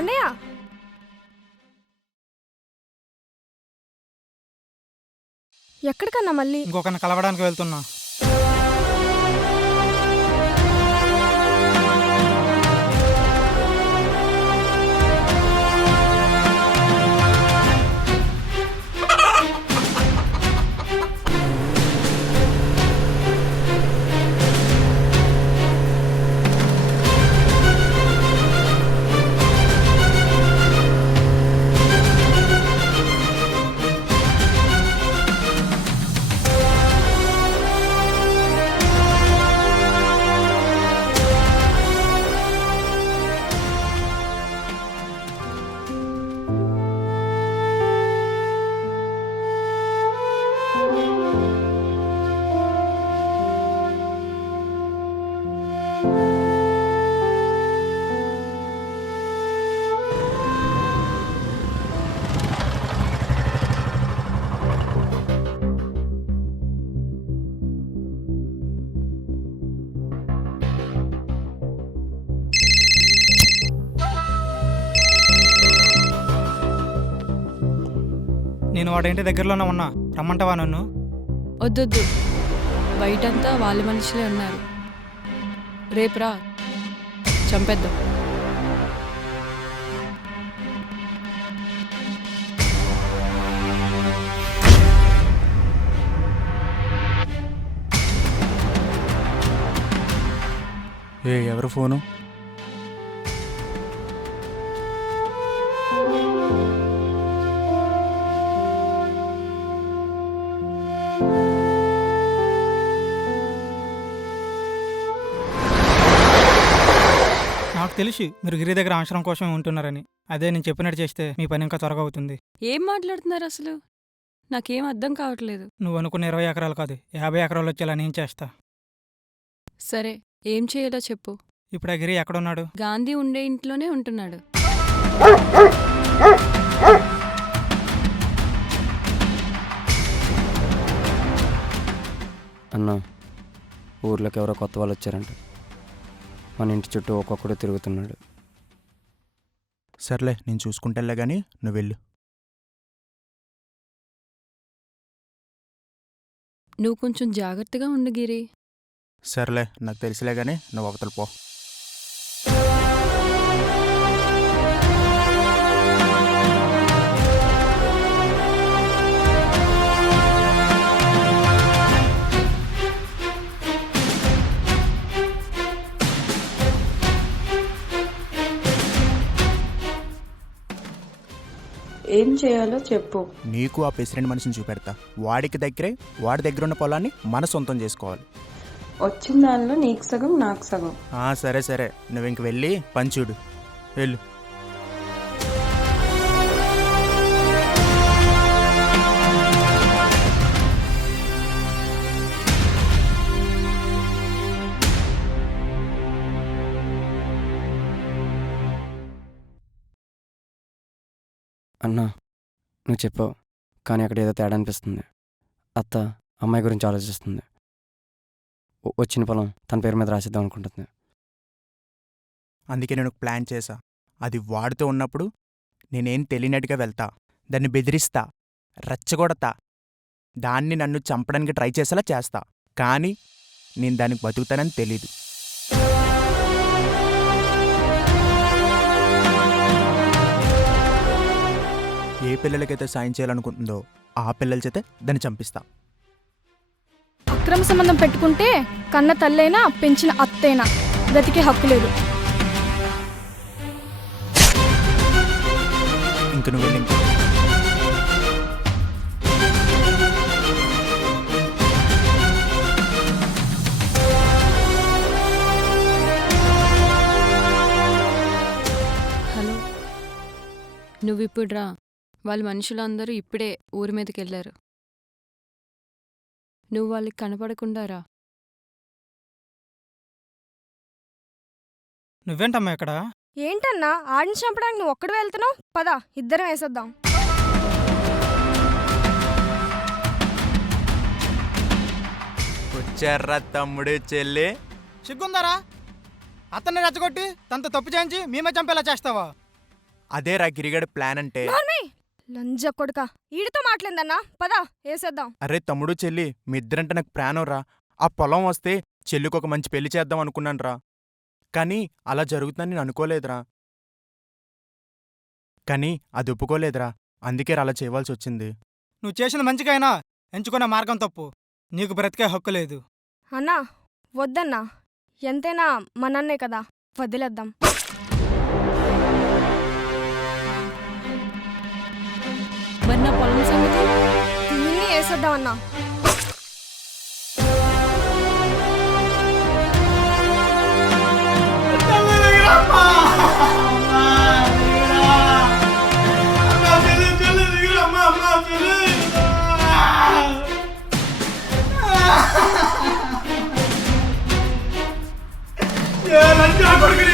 అన్నయ్య ఎక్కడికన్నా మళ్ళీ? ఇంకొకరిని కలవడానికి వెళ్తున్నా. నేను వాడి ఇంటి దగ్గరలోనే ఉన్నా, రమ్మంటావా నన్ను? వద్దొద్దు, బయటంతా వాళ్ళ మనుషులే ఉన్నారు. రేపురా, చంపేద్దాం. ఎవరు ఫోను? నాకు తెలుసు మీరు గిరి దగ్గర అవసరం కోసం ఉంటున్నారని. అదే నేను చెప్పినట్టు చేస్తే మీ పని ఇంకా త్వరగా అవుతుంది. ఏం మాట్లాడుతున్నారు అసలు? నాకేం అర్థం కావట్లేదు. నువ్వు అనుకున్న 20 ఎకరాలు కాదు, 50 ఎకరాలు వచ్చేలా నేను చేస్తా. సరే, ఏం చేయాలో చెప్పు. ఇప్పుడు ఆ గిరి ఎక్కడున్నాడు? గాంధీ ఉండే ఇంట్లోనే ఉంటున్నాడు. అన్నా, ఊర్లోకి ఎవరో కొత్త వాళ్ళు వచ్చారంట. మన ఇంటి చుట్టూ ఒక్కొక్కడు తిరుగుతున్నాడు. సర్లే, నేను చూసుకుంటా గానీ నువ్వు వెళ్ళు. నువ్వు కొంచెం జాగ్రత్తగా ఉండు గిరి. సర్లే, నాకు తెలిసిలే గానీ నువ్వు అవతల పో. ఏం చేయాలో చెప్పు. నీకు ఆ ప్రెసిడెంట్ మనిషిని చూపెడతా. వాడికి దగ్గరే, వాడి దగ్గర ఉన్న పొలాన్ని మన సొంతం చేసుకోవాలి. వచ్చిన దానిలో నీకు సగం నాకు సగం. సరే సరే, నువ్వు ఇంక వెళ్ళి పని చూడు, వెళ్ళు. అన్నా, నువ్వు చెప్పావు, కానీ అక్కడ ఏదో తేడా అనిపిస్తుంది. అత్త అమ్మాయి గురించి ఆలోచిస్తుంది. వచ్చిన పొలం తన పేరు మీద రాసిద్దాం అనుకుంటుంది. అందుకే నేను ఒక ప్లాన్ చేశా. అది వాడితో ఉన్నప్పుడు నేనేం తెలియనట్టుగా వెళ్తా, దాన్ని బెదిరిస్తా, రెచ్చగొడతా, దాన్ని నన్ను చంపడానికి ట్రై చేసేలా చేస్తా. కానీ నేను దానికి బతుకుతానని తెలీదు. ఏ పిల్లలకైతే సాయం చేయాలనుకుంటుందో ఆ పిల్లల చేతే దాన్ని చంపిస్తా. అక్రమ సంబంధం పెట్టుకుంటే కన్న తల్లైనా పెంచిన అత్తైనా బ్రతికే హక్కు లేదు. ఇంక నువ్వు వెళ్ళి. హలో, నువ్విప్పుడు రా. వాళ్ళ మనుషులందరూ ఇప్పుడే ఊరి మీదకి వెళ్ళారు. నువ్వు వాళ్ళకి కనపడకుండా రా. నువ్వేంటమ్మా ఇక్కడ? ఏంటన్నా ఆడిని చంపడానికి నువ్వు ఒక్కడు వెళ్తున్నావు? పద, ఇద్దరం వేసేద్దాం. వచ్చారా తమ్ముడు చెల్లి? సిగ్గుందారా? అతన్ని రెచ్చగొట్టి తనతో తప్పు చేయించి మేమే చంపేలా చేస్తావా? అదేరా గిరిగడి ప్లాన్ అంటే. నార్మీ లంజ కొడుక ఈడితో మాట్లాడిందన్నా పద వేసేద్దాం. అరే తమ్ముడు చెల్లి మీ ఇద్దరంటే నాకు ప్రాణం రా. ఆ పొలం వస్తే చెల్లికి ఒక మంచి పెళ్లి చేద్దాం అనుకున్నాను రా. కానీ అలా జరుగుతుందని నేను అనుకోలేదురా. కానీ అది ఒప్పుకోలేదురా. అందుకే అలా చేయవలసి వచ్చింది. నువ్వు చేసిన మంచికైనా ఎంచుకున్న మార్గం తప్పు. నీకు బ్రతికే హక్కు లేదు. అన్నా వద్దన్నా, ఎంతైనా మనన్నే కదా, వదిలేద్దాం. మరి నా పొలం సంగతి? దీన్ని వేసేద్దాం అన్నా. కొడుకు